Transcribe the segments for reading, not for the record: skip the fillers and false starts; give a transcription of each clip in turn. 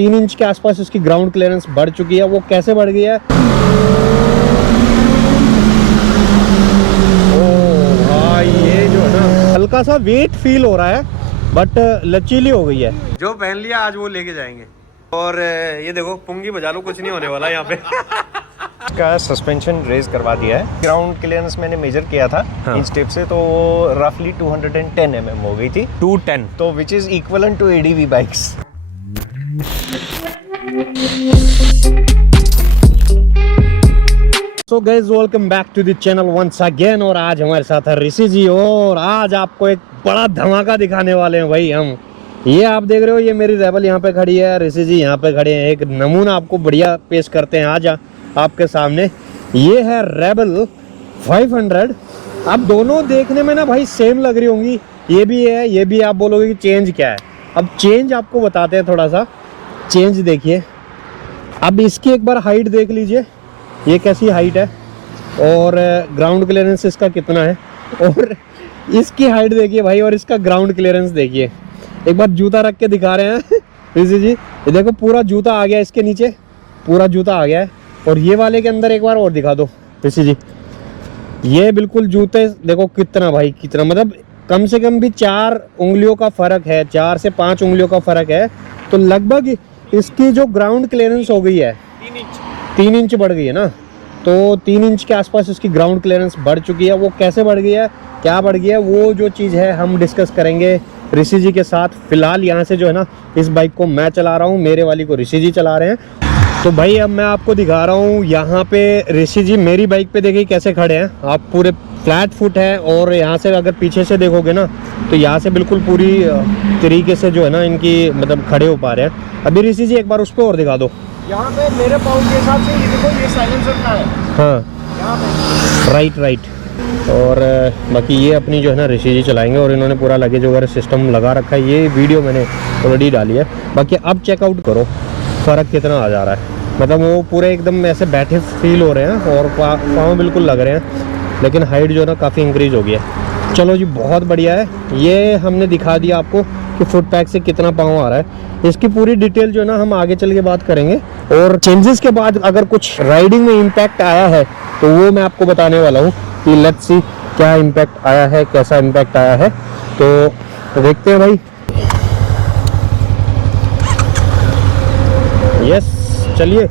3 inch के आसपास इसकी ग्राउंड क्लियरेंस बढ़ चुकी है। वो कैसे बढ़ गई है? ओ भाई, ये जो है ना हल्का सा वेट फील हो रहा है, बट लचीली हो गई है। जो पहन लिया आज वो लेके जाएंगे। और ये देखो, पुंगी बजा लो, कुछ नहीं होने वाला यहाँ पे। का सस्पेंशन रेज करवा दिया है। ग्राउंड क्लियरेंस मैंने मेजर किया था इन स्टेप से, तो रफली 210 mm हो गई थी। 210 तो which is equivalent to ADV bikes. So guys, welcome back to the channel once again. और आज हमारे साथ है ऋषि जी, और आज आपको एक बड़ा धमाका दिखाने वाले हैं भाई हम। ये आप देख रहे हो, ये मेरी रेबल यहाँ पे खड़ी है, ऋषि जी यहाँ पे खड़े हैं। एक नमूना आपको बढ़िया पेश करते हैं आज आपके सामने। ये है रेबल 500। अब दोनों देखने में ना भाई सेम लग रही होंगी, ये भी है ये भी। आप बोलोगे कि चेंज क्या है? अब चेंज आपको बताते हैं थोड़ा सा। चेंज देखिए, अब इसकी एक बार हाइट देख लीजिए, ये कैसी हाइट है, और ग्राउंड क्लियरेंस इसका कितना है, और इसकी हाइट देखिए भाई, और इसका ग्राउंड क्लियरेंस देखिए। एक बार जूता रख के दिखा रहे हैं ऋषि जी, ये देखो पूरा जूता आ गया इसके नीचे, पूरा जूता आ गया है। और ये वाले के अंदर एक बार और दिखा दो ऋषि जी, ये बिल्कुल जूते देखो कितना भाई, कितना मतलब कम से कम भी 4 उंगलियों का फर्क है, 4 से 5 उंगलियों का फर्क है। तो लगभग इसकी जो ग्राउंड क्लियरेंस हो गई है 3 इंच बढ़ गई है ना। तो 3 इंच के आसपास इसकी ग्राउंड क्लियरेंस बढ़ चुकी है। वो कैसे बढ़ गई है, क्या बढ़ गई है, वो जो चीज़ है हम डिस्कस करेंगे ऋषि जी के साथ। फिलहाल यहाँ से जो है ना, इस बाइक को मैं चला रहा हूँ, मेरे वाली को ऋषि जी चला रहे हैं। तो भाई अब मैं आपको दिखा रहा हूँ यहाँ पे ऋषि जी मेरी बाइक पे देखिए कैसे खड़े हैं। आप पूरे फ्लैट फुट है, और यहाँ से अगर पीछे से देखोगे ना, तो यहाँ से बिल्कुल पूरी तरीके से जो है ना इनकी मतलब खड़े हो पा रहे हैं। अभी ऋषि जी एक बार उस पर और दिखा दो। यहाँ पे मेरे पाँव के हिसाब से ये देखो, ये साइलेंसर का है। हाँ, यहाँ पे राइट। और बाकी ये अपनी जो है ना ऋषि जी चलाएंगे, और इन्होंने पूरा लगेज वगैरह सिस्टम लगा रखा है। ये वीडियो मैंने ऑलरेडी डाली है। बाकी अब चेकआउट करो फ़र्क कितना आ जा रहा है। मतलब वो पूरे एकदम ऐसे बैठे फील हो रहे हैं, और पाँव बिल्कुल लग रहे हैं, लेकिन हाइट जो है ना काफ़ी इंक्रीज हो गई है। चलो जी, बहुत बढ़िया है। ये हमने दिखा दिया आपको कि फुट पैक से कितना पाँव आ रहा है। इसकी पूरी डिटेल जो है ना हम आगे चल के बात करेंगे। और चेंजेस के बाद अगर कुछ राइडिंग में इम्पैक्ट आया है तो वो मैं आपको बताने वाला हूँ कि लेट्स सी क्या इम्पैक्ट आया है, कैसा इम्पैक्ट आया है। तो देखते हैं भाई। यस, चलिए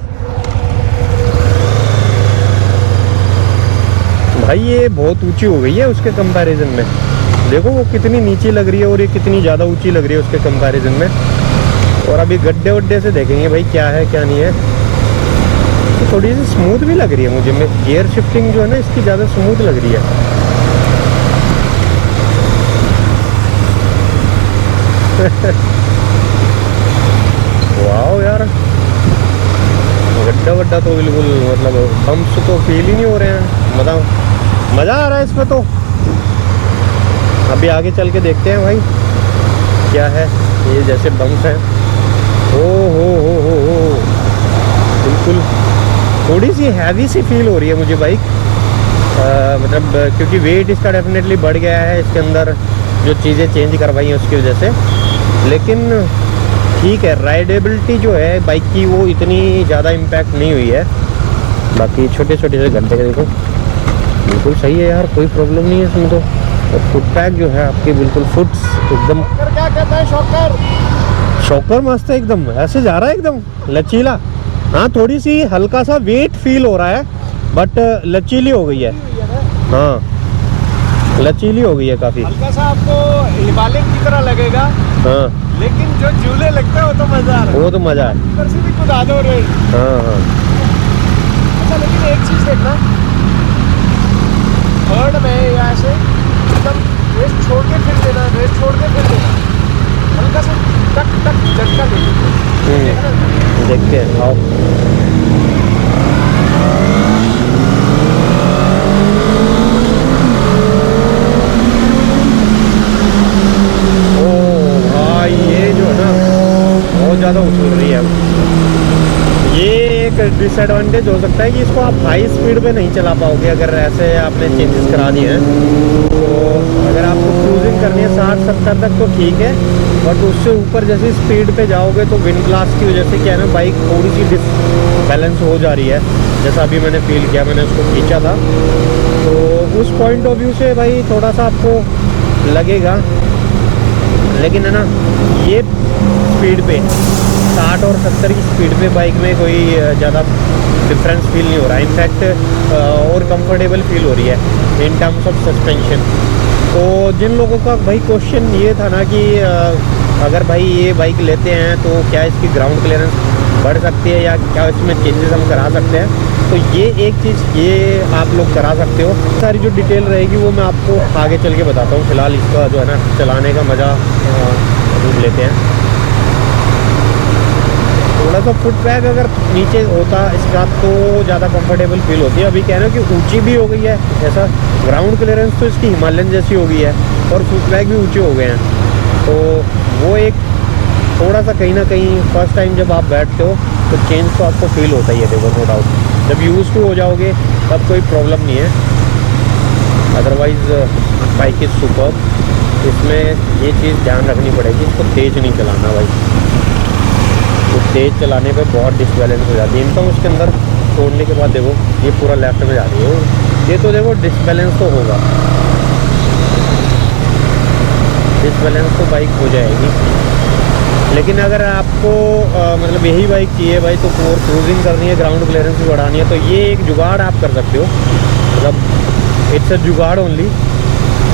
भाई, ये बहुत ऊंची हो गई है उसके कंपैरिजन में। देखो वो कितनी नीचे लग रही है, और ये कितनी ज़्यादा ऊंची लग रही है उसके कंपैरिजन में। और अभी गड्ढे वड्ढे से देखेंगे भाई क्या है क्या नहीं है। तो थोड़ी सी स्मूथ भी लग रही है मुझे, गियर शिफ्टिंग जो है ना इसकी ज़्यादा स्मूथ लग रही है। वाह यार, गड्ढा वड्ढा तो बिल्कुल मतलब बम्प्स तो फील ही नहीं हो रहे हैं। मतलब मज़ा आ रहा है इसमें। तो अभी आगे चल के देखते हैं भाई क्या है। ये जैसे बम्प्स हैं, हो बिल्कुल थोड़ी सी हैवी सी फील हो रही है मुझे बाइक। मतलब क्योंकि वेट इसका डेफिनेटली बढ़ गया है इसके अंदर, जो चीज़ें चेंज करवाई हैं उसकी वजह से। लेकिन ठीक है, राइडेबिलिटी जो है बाइक की वो इतनी ज़्यादा इम्पैक्ट नहीं हुई है। बाकी छोटे छोटे से गड्ढे देखो बिल्कुल सही है यार, कोई प्रॉब्लम नहीं है इसमें। तो फुट पैक जो है आपकी बिल्कुल फुट एकदम। क्या कहता है शॉकर मस्त है एकदम, ऐसे जा रहा है एकदम लचीला। हाँ, थोड़ी सी हल्का सा वेट फील हो रहा है, बट लचीली हो गई है। हाँ, लचीली हो गई है काफ़ी। हल्का सा आपको हिमालयन की तरह लगेगा, हाँ, लेकिन जो झूले लगते हैं वो तो मजा आ रहा है। वो तो मज़ा है। ऊपर से भी कुदा दो रे। हाँ। अच्छा, लेकिन एक चीज़ देखना, थर्ड में या ऐसे एकदम रेस छोड़ के फिर देना, रेस छोड़ के फिर देना, हल्का सा टक टक झटका देना। देखते हैं, आओ। ओ भाई, ये जो है ना बहुत ज़्यादा उछल रही है। ये एक डिसएडवांटेज हो सकता है कि इसको आप हाई स्पीड पे नहीं चला पाओगे अगर ऐसे आपने चेंजेस करा दिए हैं। तो अगर आपको क्रूजिंग करनी है 60-70 तक तो ठीक है, बट उससे ऊपर जैसे स्पीड पे जाओगे तो विंड ब्लास्ट की वजह से क्या है ना, बाइक थोड़ी सी डिसबैलेंस हो जा रही है। जैसा अभी मैंने फील किया, मैंने उसको खींचा था, तो उस पॉइंट ऑफ व्यू से भाई थोड़ा सा आपको लगेगा। लेकिन है ना, ये स्पीड पे 60 और 70 की स्पीड पे बाइक में कोई ज़्यादा डिफरेंस फील नहीं हो रहा है। इनफैक्ट और कंफर्टेबल फील हो रही है इन टर्म्स ऑफ सस्पेंशन। तो जिन लोगों का भाई क्वेश्चन ये था ना कि अगर भाई ये बाइक लेते हैं तो क्या इसकी ग्राउंड क्लियरेंस बढ़ सकती है या क्या इसमें चेंजेस हम करा सकते हैं, तो ये एक चीज़ ये आप लोग करा सकते हो। सारी जो डिटेल रहेगी वो मैं आपको आगे चल के बताता हूँ। फिलहाल इसका जो है ना चलाने का मज़ा ढूंढ लेते हैं। थोड़ा सा फुट पैक अगर नीचे होता इसका तो ज़्यादा कंफर्टेबल फील होती है। अभी कह रहे हो कि ऊंची भी हो गई है, ऐसा ग्राउंड क्लियरेंस तो इसकी हिमालयन जैसी हो गई है और फुट पैक भी ऊंचे हो गए हैं। तो वो एक थोड़ा सा कहीं ना कहीं फर्स्ट टाइम जब आप बैठते हो तो चेंज तो आपको फील होता ही है, देखो नो डाउट। जब यूज़ टू हो जाओगे तब कोई प्रॉब्लम नहीं है। Otherwise bike is super. इसमें ये चीज़ ध्यान रखनी पड़ेगी, इसको तेज़ नहीं चलाना भाई। तो तेज़ चलाने पे बहुत डिसबैलेंस हो जाती है। इनका उसके अंदर तोड़ने के बाद देखो ये पूरा लेफ्ट में जा रही है, ये तो देखो डिसबैलेंस तो होगा, डिसबैलेंस तो बाइक हो जाएगी। लेकिन अगर आपको मतलब यही बाइक चाहिए भाई, तो और क्रूजिंग करनी है, ग्राउंड क्लियरेंस भी बढ़ानी है, तो ये एक जुगाड़ आप कर सकते हो। मतलब इट्स अ जुगाड़ ओनली।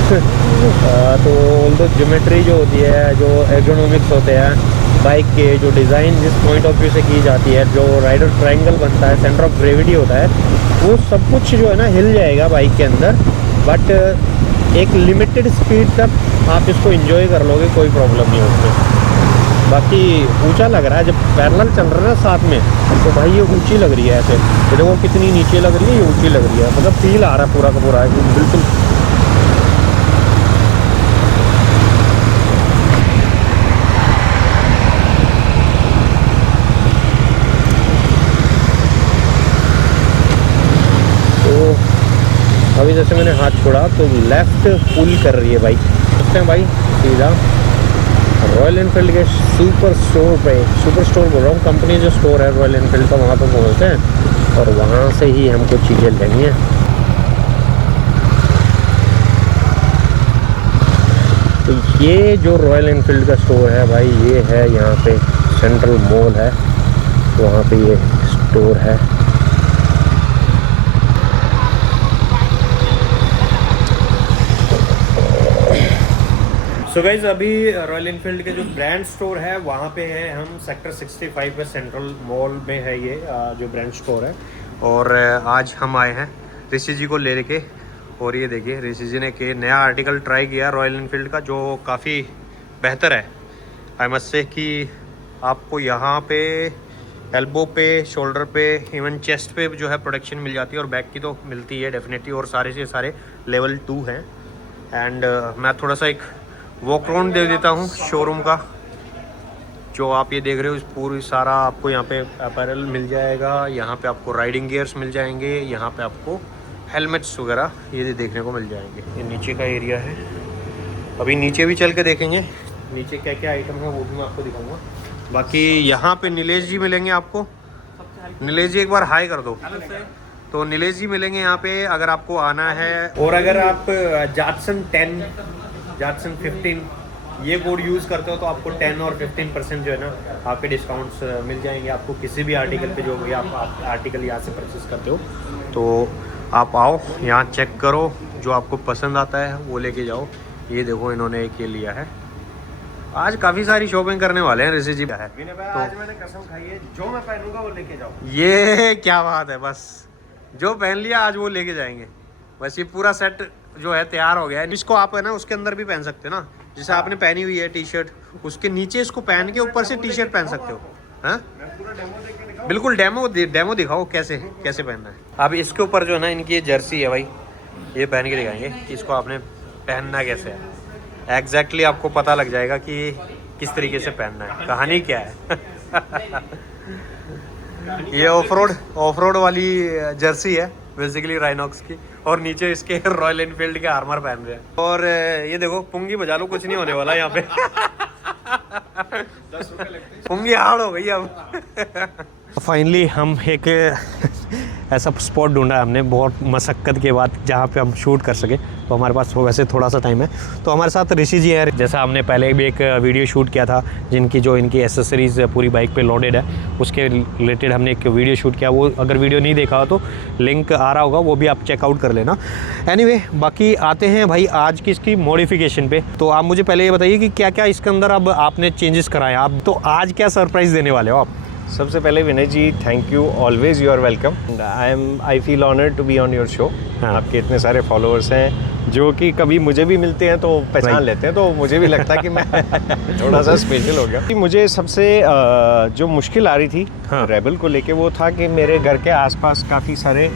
तो ऑल्दो ज्योमेट्री जो होती है, जो एर्गोनॉमिक्स होते हैं बाइक के, जो डिज़ाइन जिस पॉइंट ऑफ व्यू से की जाती है, जो राइडर ट्रायंगल बनता है, सेंटर ऑफ ग्रेविटी होता है, वो सब कुछ जो है ना हिल जाएगा बाइक के अंदर। बट एक लिमिटेड स्पीड तक आप इसको एंजॉय कर लोगे, कोई प्रॉब्लम नहीं है उसमें। बाकी ऊंचा लग रहा है जब पैरेलल चल रहा है ना साथ में, तो भाई ये ऊंची लग रही है। ऐसे तो देखो कितनी नीचे लग रही है, ये ऊंची लग रही है। मतलब फील आ रहा है पूरा का पूरा बिल्कुल। अभी जैसे मैंने हाथ छोड़ा तो लेफ़्ट पुल कर रही है बाइक। उसमें भाई सीधा रॉयल एनफील्ड के सुपर स्टोर पे, सुपर स्टोर बोल रहा हूँ, कंपनी जो स्टोर है रॉयल एनफील्ड का, वहाँ पे पहुँचते हैं और वहाँ से ही हमको चीज़ें लेनी है। तो ये जो रॉयल एनफील्ड का स्टोर है भाई, ये है यहाँ पे सेंट्रल मॉल है, वहाँ पे ये स्टोर है। सो गाइज अभी रॉयल एनफील्ड के जो ब्रांड स्टोर है वहाँ पे है हम, सेक्टर 65 पे सेंट्रल मॉल में है ये जो ब्रांड स्टोर है। और आज हम आए हैं ऋषि जी को ले के। और ये देखिए ऋषि जी ने के नया आर्टिकल ट्राई किया रॉयल एनफील्ड का, जो काफ़ी बेहतर है। आई मस्ट से कि आपको यहाँ पे एल्बो पे, शोल्डर पे, इवन चेस्ट पे जो है प्रोटेक्शन मिल जाती है, और बैक की तो मिलती है डेफिनेटली, और सारे से सारे लेवल 2 हैं। एंड मैं थोड़ा सा एक वॉक राउंड दे देता हूँ शोरूम का। जो आप ये देख रहे हो इस पूरी सारा आपको यहाँ पे अपैरल मिल जाएगा, यहाँ पे आपको राइडिंग गियर्स मिल जाएंगे, यहाँ पे आपको हेलमेट्स वगैरह ये देखने को मिल जाएंगे। ये नीचे का एरिया है, अभी नीचे भी चल के देखेंगे नीचे क्या क्या आइटम है, वो भी मैं आपको दिखाऊंगा। बाकी यहाँ पे नीलेश जी मिलेंगे आपको। नीलेश जी एक बार हाई कर दो। तो नीलेश जी मिलेंगे यहाँ पे अगर आपको आना है। और अगर आप जैक्सन 10, जैक्सन 15 ये कोड यूज़ करते हो तो आपको 10 और 15% जो है ना आपके डिस्काउंट्स मिल जाएंगे आपको किसी भी आर्टिकल पे, जो भी आप आर्टिकल यहाँ से परचेस करते हो। तो आप आओ यहाँ चेक करो, जो आपको पसंद आता है वो लेके जाओ। ये देखो इन्होंने एक ये लिया है। आज काफ़ी सारी शॉपिंग करने वाले हैं ऋषि जी है। तो आज मैंने कसम खाई है, जो मैं पहनूंगा वो लेके जाओ। ये क्या बात है, बस जो पहन लिया आज वो लेके जाएंगे। बस ये पूरा सेट जो है तैयार हो गया है। इसको आप है ना उसके अंदर भी पहन सकते हो ना, जैसे आपने पहनी हुई है टी शर्ट, उसके नीचे इसको पहन के ऊपर से टी शर्ट पहन सकते हो। हाँ बिल्कुल, डेमो दिखाओ कैसे कैसे पहनना है। अब इसके ऊपर जो है ना इनकी ये जर्सी है भाई, ये पहन के दिखाएंगे कि इसको आपने पहनना कैसे है। एग्जैक्टली आपको पता लग जाएगा कि किस तरीके से पहनना है, कहानी क्या है। ये ऑफ रोड वाली जर्सी है बेसिकली राइनॉक्स की, और नीचे इसके रॉयल एनफील्ड के आर्मर पहन रहे हैं। और ये देखो पुंगी बजा लो, कुछ नहीं होने वाला यहाँ पे। 10 रुपए लगते हैं। पुंगी हार्ड हो गई अब। फाइनली हम एक ऐसा स्पॉट ढूंढा है हमने बहुत मशक्क़त के बाद जहाँ पे हम शूट कर सके। तो हमारे पास वैसे थोड़ा सा टाइम है, तो हमारे साथ ऋषि जी है। जैसा हमने पहले भी एक वीडियो शूट किया था जिनकी जो इनकी एसेसरीज़ पूरी बाइक पे लोडेड है, उसके रिलेटेड हमने एक वीडियो शूट किया। वो अगर वीडियो नहीं देखा हो तो लिंक आ रहा होगा, वो भी आप चेकआउट कर लेना। एनीवे, बाकी आते हैं भाई आज की इसकी मॉडिफिकेशन पे। तो आप मुझे पहले ये बताइए कि क्या क्या इसके अंदर अब आपने चेंजेस कराए आप, तो आज क्या सरप्राइज़ देने वाले हो आप? सबसे पहले Vinay ji, thank you, always you are welcome. I feel honoured to be on your show. आपके इतने सारे फॉलोअर्स हैं जो कि कभी मुझे भी मिलते हैं तो पहचान लेते हैं, तो मुझे भी लगता है कि मैं थोड़ा सा स्पेशल हो गया। मुझे सबसे जो मुश्किल आ रही थी रेबल को लेके वो था कि मेरे घर के आसपास काफ़ी सारे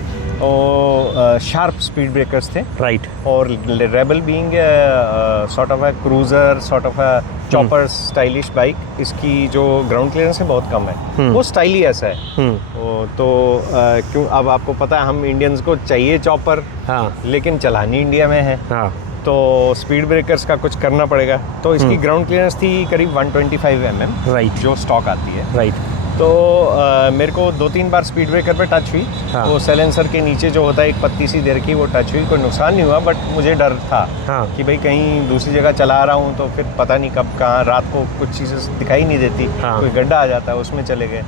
शार्प स्पीड ब्रेकर्स थे। राइट। और rebel being sort of a cruiser, sort of a chopper stylish bike, इसकी जो ग्राउंड क्लियरेंस है बहुत कम है। वो स्टाइली ऐसा है। तो क्यों, अब आपको पता है हम इंडियंस को चाहिए चॉपर, लेकिन चलानी इंडिया में है, तो स्पीड ब्रेकर्स का कुछ करना पड़ेगा। तो इसकी ग्राउंड क्लियरेंस थी करीब 125 mm, राइट, जो स्टॉक आती है। राइट। तो मेरे को 2-3 बार स्पीड ब्रेकर पे टच हुई। वो साइलेंसर के नीचे जो होता है एक पत्ती सी देर की, वो टच हुई, कोई नुकसान नहीं हुआ, बट मुझे डर था कि भाई कहीं दूसरी जगह चला रहा हूँ तो फिर पता नहीं कब कहाँ रात को कुछ चीज़ें दिखाई नहीं देती, कोई गड्ढा आ जाता है, उसमें चले गए।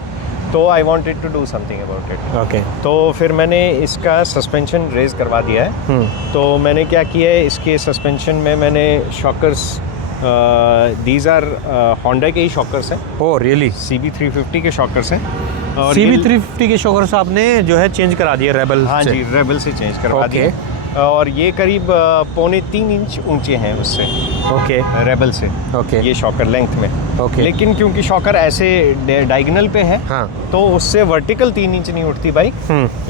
तो I wanted to do something about it. Okay. तो फिर मैंने इसका सस्पेंशन रेज करवा दिया है। तो मैंने क्या किया है, इसके सस्पेंशन में मैंने शॉकर्स, दीज आर होंडा के ही शॉकर्स हैं। Oh really? CB350 के शॉकर्स हैं। CB350 के शॉकर्स आपने जो है चेंज करा दिए रेबल? हाँ जी, रेबल से चेंज करवा दिए। और ये करीब 2.25 इंच ऊंचे हैं उससे। ओके। रेबल से। ओके। ये शॉकर लेंथ में। ओके। लेकिन क्योंकि शॉकर ऐसे डायगोनल पे है, तो उससे वर्टिकल 3 इंच नहीं उठती बाइक,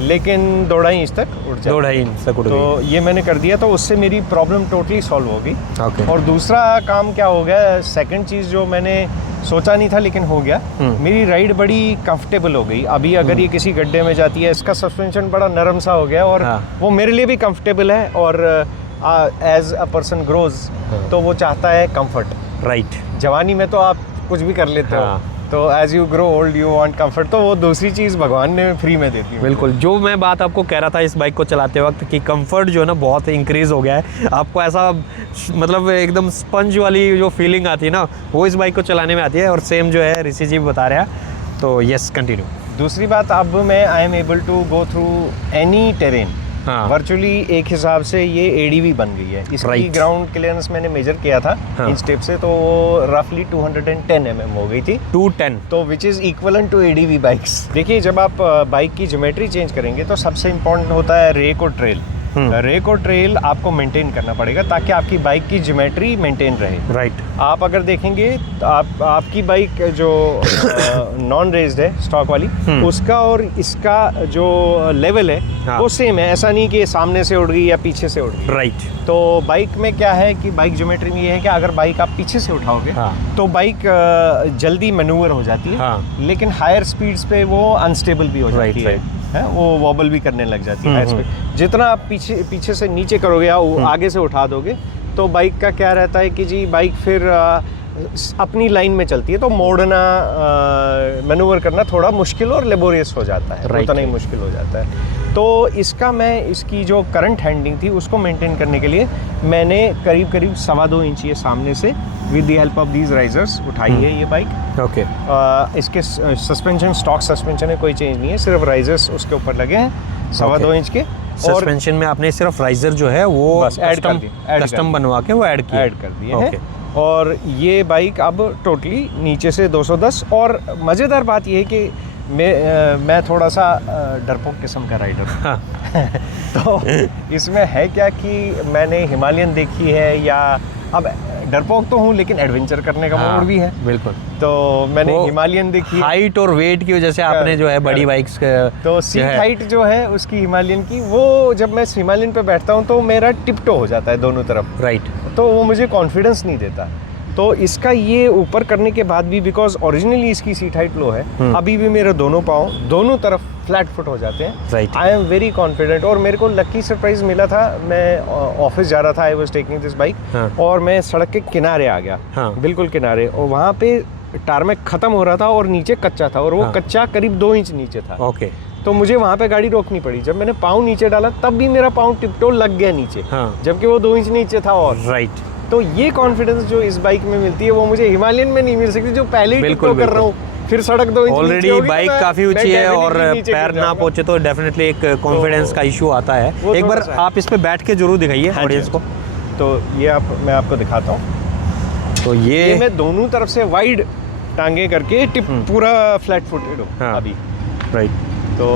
लेकिन 2.5 इंच तक उठ जाती है। 2.5 इंच तक उठ गई। तो ये मैंने कर दिया, तो उससे मेरी प्रॉब्लम टोटली सॉल्व हो गई। ओके। और दूसरा काम क्या हो गया, सेकंड चीज़ जो मैंने सोचा नहीं था लेकिन हो गया, मेरी राइड बड़ी कंफर्टेबल हो गई। अभी अगर ये किसी गड्ढे में जाती है, इसका सस्पेंशन बड़ा नरम सा हो गया, और वो मेरे लिए भी कंफर्टेबल है। और एज अ पर्सन ग्रोज, तो वो चाहता है कंफर्ट। राइट। जवानी में तो आप कुछ भी कर लेते हो, तो as you grow old you want comfort, तो वो दूसरी चीज़ भगवान ने फ्री में देती है। बिल्कुल, जो मैं बात आपको कह रहा था इस बाइक को चलाते वक्त कि कंफर्ट जो है ना बहुत इंक्रीज़ हो गया है। आपको ऐसा मतलब एकदम स्पंज वाली जो फीलिंग आती है ना, वो इस बाइक को चलाने में आती है। और सेम जो है ऋषि जी बता रहे हैं। तो यस, कंटिन्यू। दूसरी बात, अब मैं I am able to go through any terrain virtually. एक हिसाब से ये ADV बन गई है। इसकी ग्राउंड क्लियरेंस मैंने मेजर किया था इन स्टेप से, तो वो रफली 210 mm हो गई थी। 210, तो which is equivalent to ADV bikes. देखिए, जब आप बाइक की ज्योमेट्री चेंज करेंगे तो सबसे इम्पोर्टेंट होता है रेक और ट्रेल। रेक और ट्रेल आपको मेंटेन करना पड़ेगा ताकि आपकी बाइक की ज्योमेट्री मेंटेन रहे। राइट। आप अगर देखेंगे तो आपकी बाइक जो नॉन रेस्ड है स्टॉक वाली, उसका और इसका जो लेवल है वो सेम है। ऐसा नहीं कि सामने से उड़ गई या पीछे से उड़ गई। राइट। तो बाइक में क्या है कि बाइक ज्योमेट्री में ये है कि अगर बाइक आप पीछे से उठाओगे तो बाइक जल्दी मैन्यूवर हो जाती है, लेकिन हायर स्पीड्स पे वो अनस्टेबल भी हो जाती है, वो वॉबल भी करने लग जाती है हाई स्पीड। जितना आप पीछे से नीचे करोगे या आगे से उठा दोगे, तो बाइक का क्या रहता है कि जी बाइक फिर अपनी लाइन में चलती है, तो मोड़ना, मैनूवर करना थोड़ा मुश्किल और लेबोरियस हो जाता है, उतना ही मुश्किल हो जाता है। तो इसकी जो करंट हैंडलिंग थी उसको मेंटेन करने के लिए मैंने करीब 2.25 इंच ये सामने से with the help of these risers उठाई है ये बाइक। ओके। इसके सस्पेंशन स्टॉक सस्पेंशन में कोई चेंज नहीं है, सिर्फ राइजर्स उसके ऊपर लगे हैं 2.25 इंच के। सस्पेंशन में आपने सिर्फ राइजर जो है वो कस्टम बनवा के वो ऐड कर दिए हैं। और ये बाइक अब टोटली नीचे से 210। और मज़ेदार बात ये है कि मैं थोड़ा सा डरपोक किस्म का राइडर हूँ। तो इसमें है क्या कि मैंने हिमालयन देखी है, या अब डरपोक तो हूँ लेकिन एडवेंचर करने का मूड भी है। बिल्कुल। तो मैंने हिमालयन देखी, हाइट और वेट की वजह से आपने जो है बड़ी बाइक्स, तो सीट हाइट जो है उसकी हिमालयन की, वो जब मैं हिमालयन पे बैठता हूँ तो मेरा टिपटो हो जाता है दोनों तरफ। राइट। तो वो मुझे कॉन्फिडेंस नहीं देता। तो इसका ये ऊपर करने के बाद भी, बिकॉज ओरिजिनली इसकी सीट हाइट लो है, अभी भी मेरे दोनों पाँव दोनों तरफ फ्लैट फुट हो जाते हैं। Right. I am very confident. और मेरे को लकी सरप्राइज मिला था, मैं ऑफिस जा रहा था, I was taking this bike, और मैं सड़क के किनारे आ गया, बिल्कुल किनारे, और वहाँ पे टारमेक खत्म हो रहा था और नीचे कच्चा था, और वो कच्चा करीब 2 इंच नीचे था। ओके। तो मुझे वहाँ पे गाड़ी रोकनी पड़ी। जब मैंने पाँव नीचे डाला तब भी मेरा पाँव टिपटो लग गया नीचे, जबकि वो 2 इंच नीचे था। और राइट। तो ये कॉन्फिडेंस जो इस बाइक में मिलती है वो मुझे हिमालयन में नहीं मिल सकती, जो पहले ही टिपटो कर रहा हूँ, फिर सड़क 2 इंच ऑलरेडी बाइक काफी ऊंची है और पैर ना पहुंचे तो डेफिनेटली एक कॉन्फिडेंस का इशू आता है। एक बार आप इस पे बैठ के जरूर दिखाइए ऑडियंस को। तो ये मैं आपको दिखाता हूँ। तो ये मैं दोनों तरफ से वाइड टांगे करके टिप पूरा फ्लैट फुटेड हूँ अभी। राइट। तो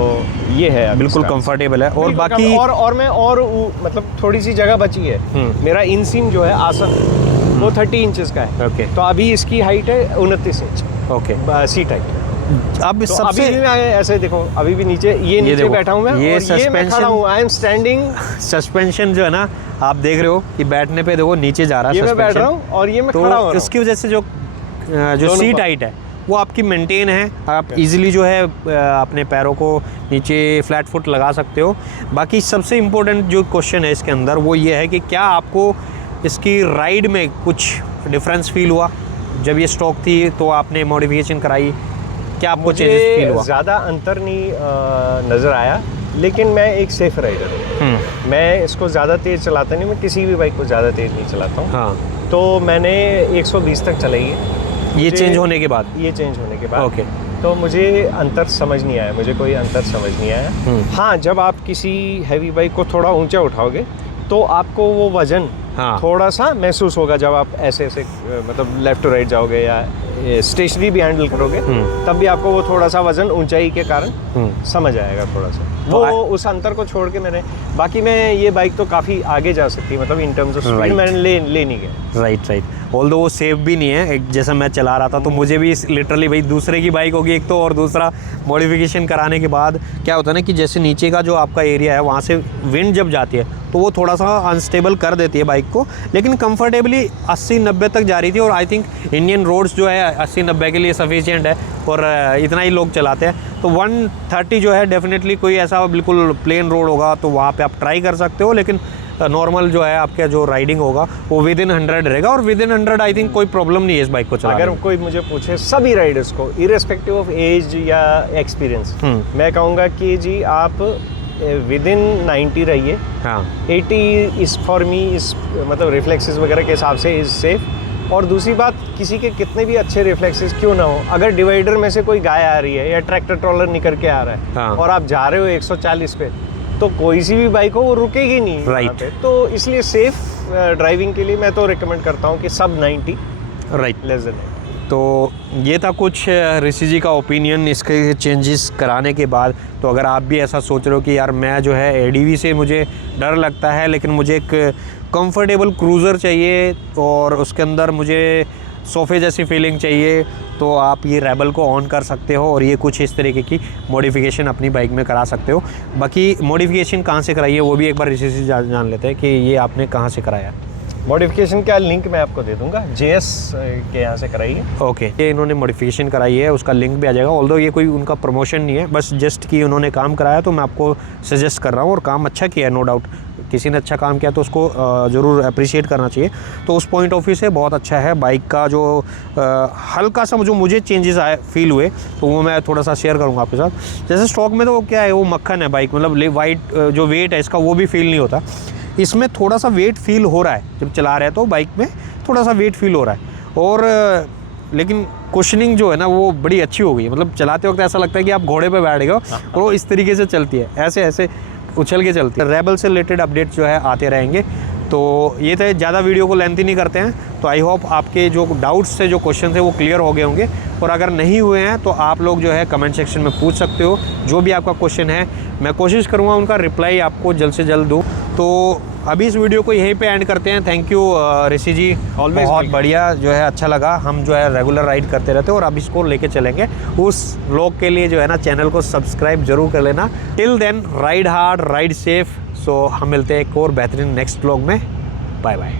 ये है बिल्कुल कंफर्टेबल है। और बाकी और मैं मतलब थोड़ी सी जगह बची है। मेरा इनसीम जो है आसन वो 30 इंचेस का है। ओके। तो अभी इसकी हाइट है 29 इंच। ओके। Seat height. अब तो सबसे अभी भी मैं ऐसे देखो, अभी भी नीचे बैठा हूँ मैं, ये suspension, I am standing. Suspension जो है ना, आप देख रहे हो कि बैठने पे देखो नीचे जा रहा है, ये मैं बैठ रहा हूँ और ये मैं खड़ा हो रहा हूँ। तो इसकी वजह से जो सीट हाइट है वो आपकी मेंटेन है, आप इजीली जो है अपने पैरों को नीचे फ्लैट फुट लगा सकते हो। बाकी सबसे इम्पोर्टेंट जो क्वेश्चन है इसके अंदर वो ये है कि क्या आपको इसकी राइड में कुछ डिफरेंस फील हुआ? जब ये स्टॉक थी तो आपने मॉडिफिकेशन कराई, क्या आपको चेंजेस फील हुआ? ज़्यादा अंतर नहीं नज़र आया, लेकिन मैं एक सेफ राइडर हूँ। मैं इसको ज़्यादा तेज़ चलाता नहीं, मैं किसी भी बाइक को ज़्यादा तेज़ नहीं चलाता हूँ। हाँ। तो मैंने 120 तक चलाई है। ये चेंज होने के बाद? ये चेंज होने के बाद। ओके। तो मुझे अंतर समझ नहीं आया, मुझे कोई अंतर समझ नहीं आया। हाँ, जब आप किसी हैवी बाइक को थोड़ा ऊंचा उठाओगे तो आपको वो वजन थोड़ा सा महसूस होगा। जब आप ऐसे मतलब लेफ्ट टू राइट जाओगे या स्टेशनरी भी हैंडल करोगे तब भी आपको वो थोड़ा सा वजन ऊंचाई के कारण समझ आएगा थोड़ा सा। वो उस अंतर को छोड़ के बाकी मैं ये बाइक तो काफ़ी आगे जा सकती है, मतलब इन टर्म्स ऑफ स्पीड मैंने ले नहीं गया। राइट। ऑल्दो वो सेफ भी नहीं है। एक जैसा मैं चला रहा था तो मुझे भी लिटरली भाई दूसरे की बाइक होगी एक तो, और दूसरा मॉडिफिकेशन कराने के बाद क्या होता है ना कि जैसे नीचे का जो आपका एरिया है वहाँ से विंड जब जाती है तो वो थोड़ा सा अनस्टेबल कर देती है बाइक को, लेकिन कंफर्टेबली 80-90 तक जा रही थी। और आई थिंक इंडियन रोड्स जो है 80-90 के लिए सफिशिएंट है और इतना ही लोग चलाते हैं। तो 130 जो है डेफिनेटली कोई ऐसा बिल्कुल प्लेन रोड होगा तो वहाँ पे आप ट्राई कर सकते हो, लेकिन नॉर्मल जो है आपका जो राइडिंग होगा वो विदिन 100 रहेगा। और विदिन 100 आई थिंक कोई प्रॉब्लम नहीं है इस बाइक को चलाने। अगर कोई मुझे पूछे सभी राइडर्स को इरेस्पेक्टिव ऑफ एज या एक्सपीरियंस, मैं कहूँगा कि जी आप विदिन 90 रहिए। हाँ। 80 इज फॉर मी इस मतलब रिफ्लेक्सेस वगैरह के हिसाब से इज सेफ। और दूसरी बात, किसी के कितने भी अच्छे रिफ्लेक्सेस क्यों ना हो, अगर डिवाइडर में से कोई गाय आ रही है या ट्रैक्टर ट्रॉलर निकल के आ रहा है, हाँ, और आप जा रहे हो 140 पे, तो कोई सी भी बाइक हो वो रुकेगी नहीं। राइट। तो इसलिए सेफ ड्राइविंग के लिए मैं तो रिकमेंड करता हूँ कि सब 90 राइट लेस देन। तो ये था कुछ ऋषि जी का ओपिनियन इसके चेंजेस कराने के बाद। तो अगर आप भी ऐसा सोच रहे हो कि यार मैं जो है एडीवी से मुझे डर लगता है लेकिन मुझे एक कंफर्टेबल क्रूज़र चाहिए और उसके अंदर मुझे सोफे जैसी फीलिंग चाहिए, तो आप ये रेबल को ऑन कर सकते हो और ये कुछ इस तरीके की मॉडिफिकेशन अपनी बाइक में करा सकते हो। बाकी मॉडिफिकेशन कहाँ से कराई है वो भी एक बार ऋषि से जान लेते हैं कि ये आपने कहाँ से कराया। मॉडिफिकेशन का लिंक मैं आपको दे दूंगा, JS के यहाँ से कराई है। ओके। ये इन्होंने मॉडिफिकेशन कराई है, उसका लिंक भी आ जाएगा। ऑल्दो ये कोई उनका प्रमोशन नहीं है, बस जस्ट कि उन्होंने काम कराया तो मैं आपको सजेस्ट कर रहा हूँ। और काम अच्छा किया है, नो डाउट। किसी ने अच्छा काम किया तो उसको ज़रूर अप्रिशिएट करना चाहिए। तो उस पॉइंट ऑफ व्यू से बहुत अच्छा है। बाइक का जो हल्का सा जो मुझे चेंजेस आए फील हुए तो वो मैं थोड़ा सा शेयर करूँगा आपके साथ। जैसे स्टॉक में तो क्या है, वो मक्खन है बाइक, मतलब वाइट जो वेट है इसका वो भी फील नहीं होता। इसमें थोड़ा सा वेट फील हो रहा है जब चला रहे हैं, तो बाइक में थोड़ा सा वेट फील हो रहा है। और लेकिन कुशनिंग जो है ना वो बड़ी अच्छी हो गई है, मतलब चलाते वक्त ऐसा लगता है कि आप घोड़े पे बैठ गए हो और वो इस तरीके से चलती है, ऐसे ऐसे उछल के चलती है। रेबल से रिलेटेड अपडेट जो है आते रहेंगे। तो ये थे, ज़्यादा वीडियो को लेंथी नहीं करते हैं। तो आई होप आपके जो डाउट्स थे, जो क्वेश्चन थे वो क्लियर हो गए होंगे। और अगर नहीं हुए हैं तो आप लोग जो है कमेंट सेक्शन में पूछ सकते हो। जो भी आपका क्वेश्चन है मैं कोशिश करूँगा उनका रिप्लाई आपको जल्द से जल्द दूँ। तो अभी इस वीडियो को यहीं पे एंड करते हैं। Thank you Rishi ji, always बहुत बढ़िया जो है, अच्छा लगा। हम जो है रेगुलर राइड करते रहते हैं और अब इसको लेके चलेंगे। उस लोग के लिए जो है ना चैनल को सब्सक्राइब जरूर कर लेना। Till then ride hard, ride safe. So हम मिलते हैं एक और बेहतरीन नेक्स्ट व्लॉग में। Bye bye.